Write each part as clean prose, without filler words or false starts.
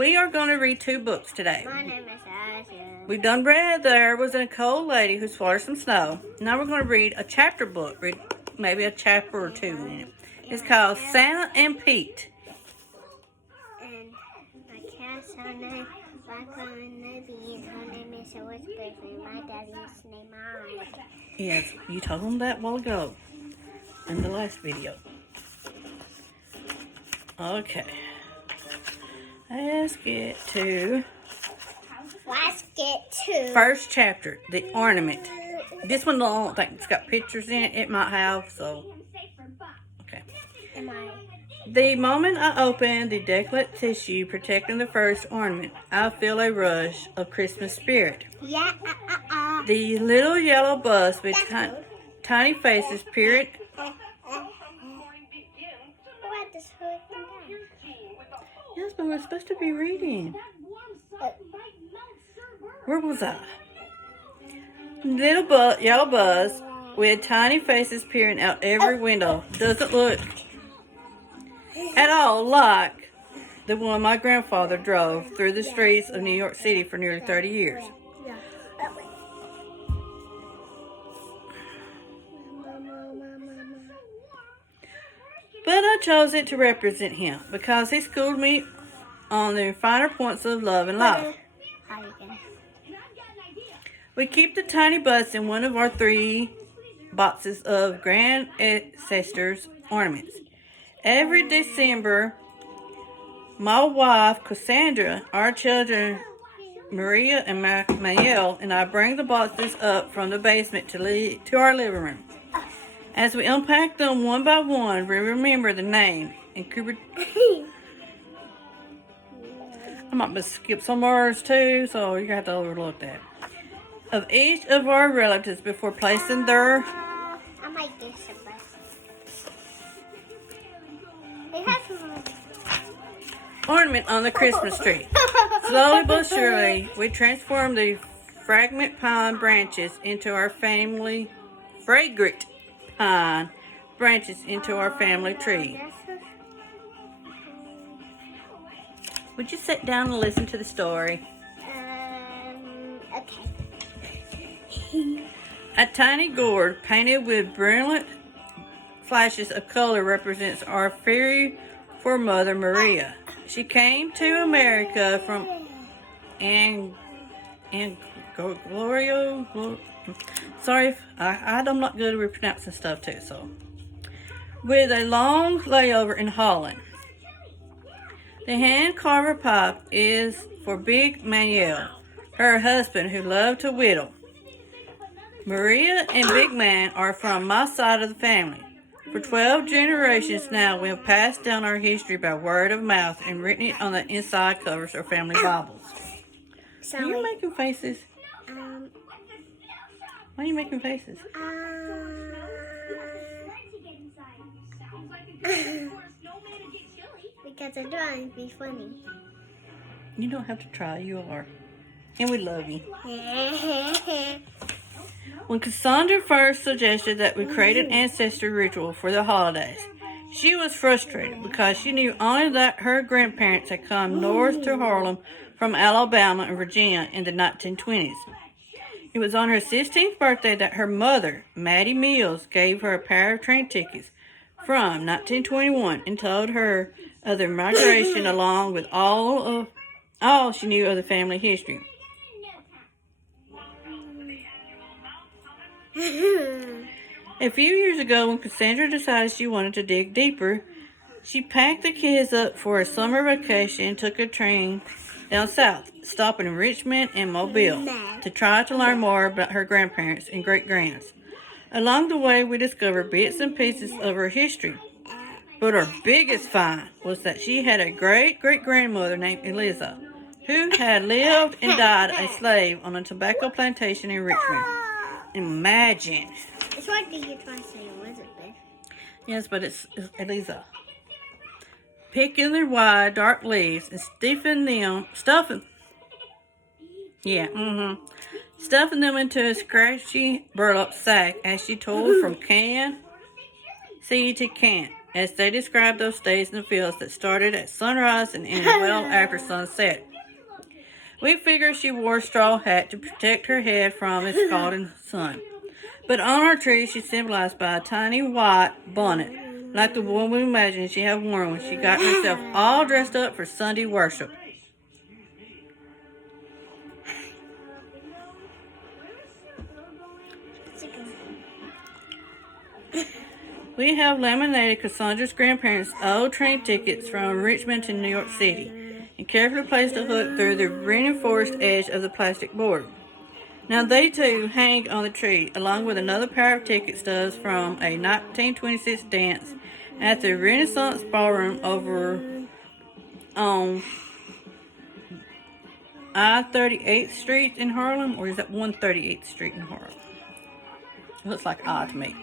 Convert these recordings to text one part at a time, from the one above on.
We are going to read 2 books today. My name is Addison. We've done read There Was a Cold Lady Who Swallowed Some Snow. Now we're going to read a chapter book. Read maybe a chapter or 2 in it. It's called Santa and Pete. And my cat's name, her name is a whisper, and my daddy's name is. Yes, you told them that a while ago in the last video. Okay. Let's get to first chapter, the ornament. This one I don't think it's got pictures in it. It might have, so. Okay. The moment I open the delicate tissue protecting the first ornament, I feel a rush of Christmas spirit. Yeah. The little yellow bus with tiny faces peering. Yes, but we're supposed to be reading. Where was I? Little yellow bus with tiny faces peering out every window. Doesn't look at all like the one my grandfather drove through the streets of New York City for nearly 30 years. But I chose it to represent him because he schooled me on the finer points of love and life. We keep the tiny bus in one of our 3 boxes of grand ancestors ornaments. Every December, my wife, Cassandra, our children, Maria and Manuel, and I bring the boxes up from the basement to our living room. As we unpack them one by one, we remember the name and Cooper. I might skip some words too, so you're going to have to overlook that. Of each of our relatives before placing their ornament on the Christmas tree. Slowly but surely, we transform the fragrant pine branches into our family tree. Would you sit down and listen to the story? Okay. A tiny gourd painted with brilliant flashes of color represents our fairy foremother Maria. She came to America from Glorio. Sorry, I'm not good at pronouncing stuff too. So, with a long layover in Holland. The hand-carved pipe is for Big Manuel, her husband who loved to whittle. Maria and Big Man are from my side of the family. For 12 generations now, we have passed down our history by word of mouth and written it on the inside covers of family Bibles. Are you making faces? Why are you making faces? Because I'm trying to be funny. You don't have to try, you are. And we love you. When Cassandra first suggested that we create an ancestry ritual for the holidays, she was frustrated because she knew only that her grandparents had come north to Harlem from Alabama and Virginia in the 1920s. It was on her 16th birthday that her mother, Mattie Mills, gave her a pair of train tickets from 1921 and told her of their migration along with all she knew of the family history. A few years ago, when Cassandra decided she wanted to dig deeper, she packed the kids up for a summer vacation and took a train down south, stopping in Richmond and Mobile to try to learn more about her grandparents and great-grands. Along the way, we discovered bits and pieces of her history. But her biggest find was that she had a great-great-grandmother named Eliza, who had lived and died a slave on a tobacco plantation in Richmond. Imagine. It's like you're trying to say Elizabeth. Yes, but it's Eliza. Picking their wide, dark leaves and stuffing them into a scratchy burlap sack as she toiled from seed to can. as they describe those days in the fields that started at sunrise and ended well after sunset. We figure she wore a straw hat to protect her head from its scalding sun. But on her tree, she's symbolized by a tiny white bonnet, like the one we imagine she had worn when she got herself all dressed up for Sunday worship. We have laminated Cassandra's grandparents' old train tickets from Richmond to New York City and carefully placed a hook through the reinforced edge of the plastic board. Now they too hang on the tree, along with another pair of ticket stubs from a 1926 dance at the Renaissance Ballroom over on I-38th Street in Harlem, or is that 138th Street in Harlem? It looks like I to me.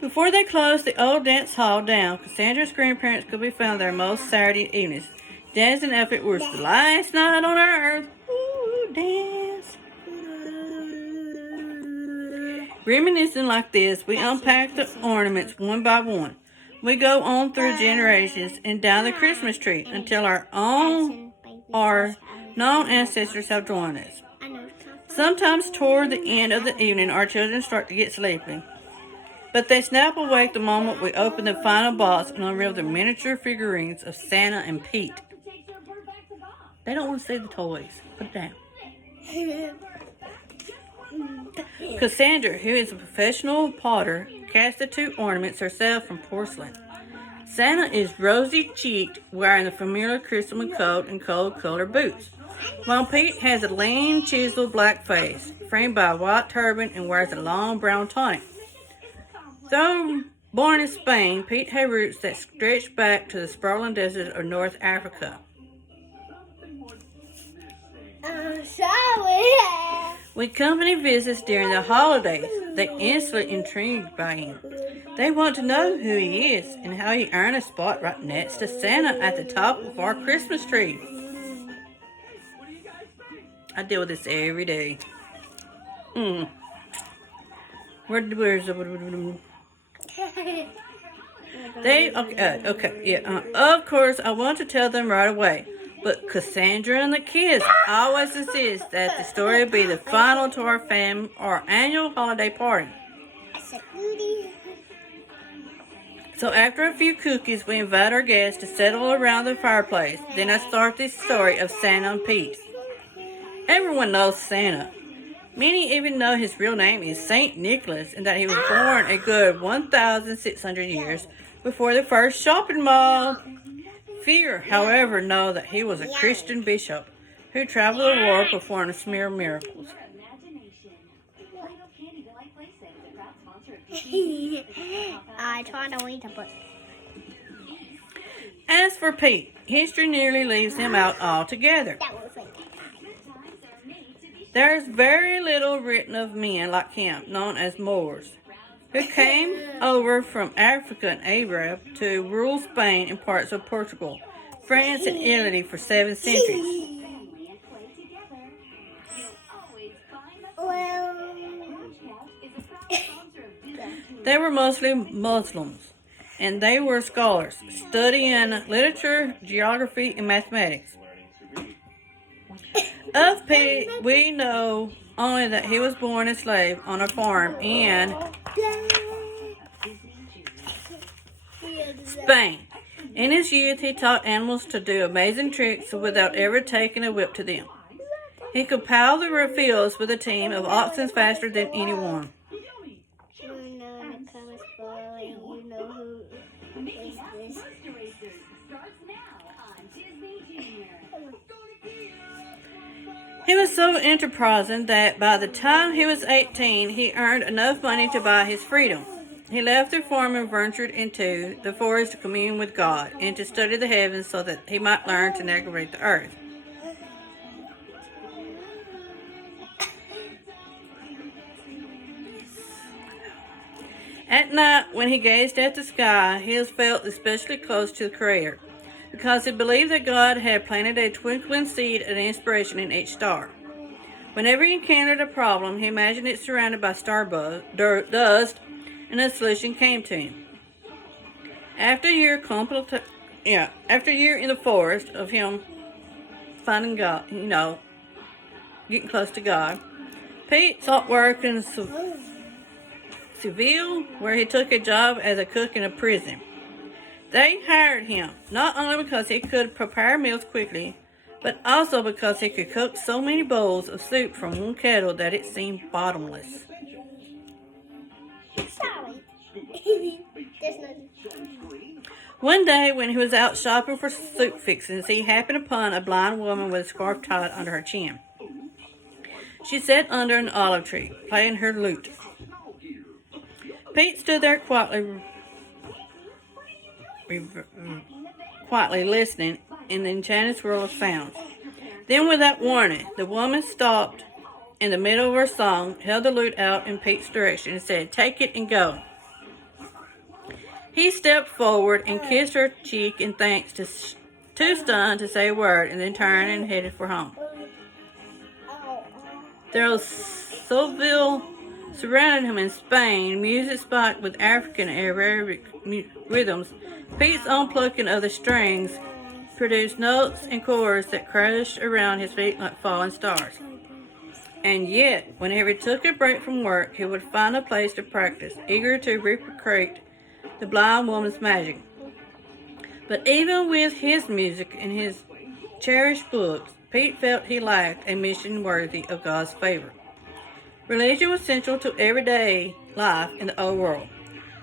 Before they closed the old dance hall down, Cassandra's grandparents could be found there most Saturday evenings, dancing if it was the last night on earth. Ooh, dance. Reminiscing like this, we unpack the ornaments one by one. We go on through generations and down the Christmas tree until our known ancestors have joined us. Sometimes toward the end of the evening, our children start to get sleepy. But they snap awake the moment we open the final box and unveil the miniature figurines of Santa and Pete. They don't want to see the toys. Put it down. Cassandra, who is a professional potter, cast the two ornaments herself from porcelain. Santa is rosy-cheeked, wearing the familiar crystal coat and cold-colored boots, while Pete has a lean, chiseled black face, framed by a white turban, and wears a long brown tunic. Though born in Spain, Pete had roots that stretch back to the sprawling deserts of North Africa. I'm sorry. When company visits during the holidays, they're instantly intrigued by him. They want to know who he is and how he earned a spot right next to Santa at the top of our Christmas tree. I deal with this every day. Where's the... Of course, I want to tell them right away. But Cassandra and the kids always insist that the story be the final to our annual holiday party. So after a few cookies, we invite our guests to settle around the fireplace. Then I start this story of Santa and Pete. Everyone knows Santa. Many even know his real name is Saint Nicholas and that he was born a good 1,600 years before the first shopping mall. Few, however, know that he was a Christian bishop who traveled the world performing smear miracles. I tried to read a book. As for Pete, history nearly leaves him out altogether. There's very little written of men like him, known as Moors, who came over from Africa and Arab to rule Spain and parts of Portugal, France, and Italy for 7 centuries. They were mostly Muslims, and they were scholars, studying literature, geography, and mathematics. Of Pete, we know only that he was born a slave on a farm in Spain. In his youth, he taught animals to do amazing tricks without ever taking a whip to them. He could plow the fields with a team of oxen faster than anyone. He was so enterprising that by the time he was 18, he earned enough money to buy his freedom. He left the farm and ventured into the forest to commune with God and to study the heavens so that he might learn to navigate the earth. At night, when he gazed at the sky, he felt especially close to the Creator, because he believed that God had planted a twinkling seed of inspiration in each star. Whenever he encountered a problem, he imagined it surrounded by dust, and a solution came to him. After a year, after a year in the forest of him finding God, getting close to God, Pete sought work in Seville, where he took a job as a cook in a prison. They hired him not only because he could prepare meals quickly, but also because he could cook so many bowls of soup from one kettle that it seemed bottomless. Sorry. There's nothing. One day, when he was out shopping for soup fixings, he happened upon a blind woman with a scarf tied under her chin. She sat under an olive tree, playing her lute. Pete stood there quietly listening in the enchanted world of sounds. Then, without warning, the woman stopped in the middle of her song, held the lute out in Pete's direction, and said, "Take it and go." He stepped forward and kissed her cheek in thanks, too stunned to say a word, and then turned and headed for home. Though Seville surrounded him in Spain, music spiked with African and Arabic rhythms, Pete's own plucking of the strings produced notes and chords that crashed around his feet like falling stars. And yet, whenever he took a break from work, he would find a place to practice, eager to recreate the blind woman's magic. But even with his music and his cherished books, Pete felt he lacked a mission worthy of God's favor. Religion was central to everyday life in the old world.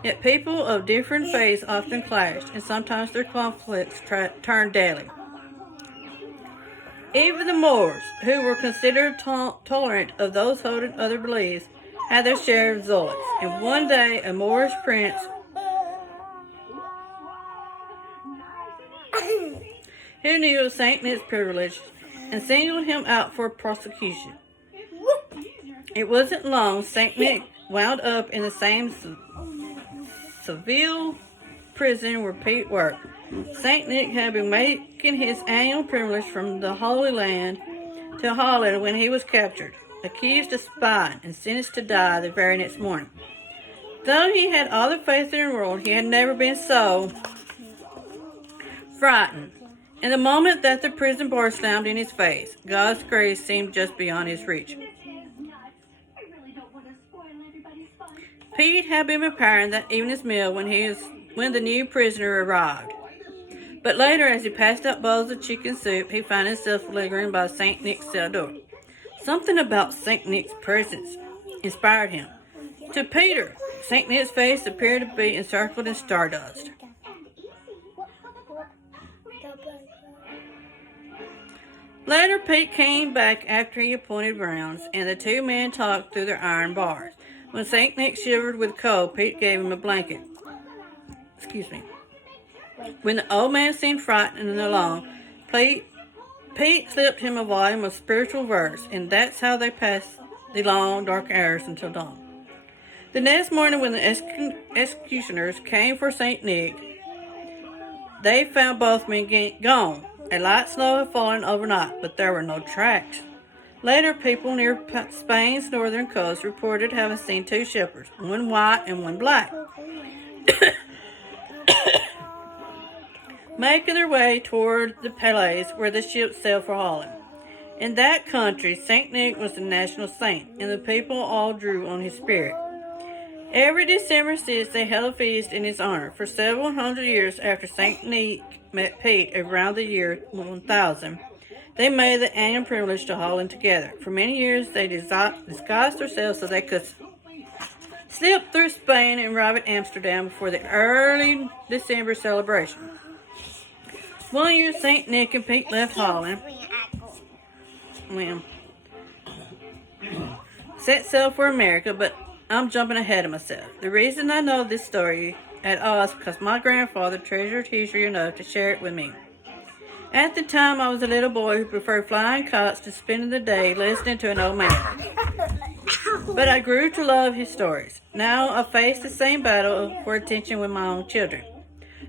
Yet people of different faiths often clashed, and sometimes their conflicts turned deadly. Even the Moors, who were considered tolerant of those holding other beliefs, had their share of zealots. And one day, a Moorish prince who knew of Saint Nick's privilege and singled him out for prosecution. It wasn't long, Saint Nick wound up in the same Seville prison where Pete worked. Saint Nick had been making his annual pilgrimage from the Holy Land to Holland when he was captured, accused of spying, and sentenced to die the very next morning. Though he had all the faith in the world, he had never been so frightened. In the moment that the prison bar slammed in his face, God's grace seemed just beyond his reach. Pete had been preparing that evening's meal when the new prisoner arrived. But later, as he passed out bowls of chicken soup, he found himself lingering by St. Nick's cell door. Something about St. Nick's presence inspired him. To Peter, St. Nick's face appeared to be encircled in stardust. Later, Pete came back after he appointed rounds, and the two men talked through their iron bars. When St. Nick shivered with cold, Pete gave him a blanket. When the old man seemed frightened and alone, Pete slipped him a volume of spiritual verse, and that's how they passed the long, dark hours until dawn. The next morning, when the executioners came for St. Nick, they found both men gone. A light snow had fallen overnight, but there were no tracks. Later, people near Spain's northern coast reported having seen two shepherds, one white and one black, making their way toward the palace where the ships sailed for Holland. In that country, St. Nick was the national saint, and the people all drew on his spirit. Every December 6th, they held a feast in his honor. For several hundred years after St. Nick met Pete around the year 1000, they made the annual pilgrimage to Holland together. For many years, they disguised themselves so they could slip through Spain and arrive at Amsterdam before the early December celebration. One year, St. Nick and Pete left Holland. Set sail for America, but I'm jumping ahead of myself. The reason I know this story at all is because my grandfather treasured history enough to share it with me. At the time, I was a little boy who preferred flying kites to spending the day listening to an old man. But I grew to love his stories. Now I face the same battle for attention with my own children.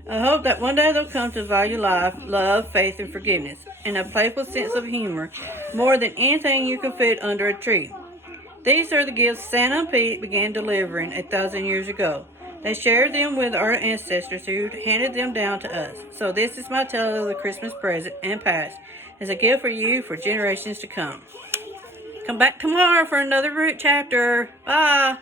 I hope that one day they'll come to value life, love, faith, and forgiveness, and a playful sense of humor more than anything you can fit under a tree. These are the gifts Santa and Pete began delivering 1,000 years ago. They shared them with our ancestors who handed them down to us. So this is my tale of the Christmas present and past. As a gift for you for generations to come. Come back tomorrow for another root chapter. Bye.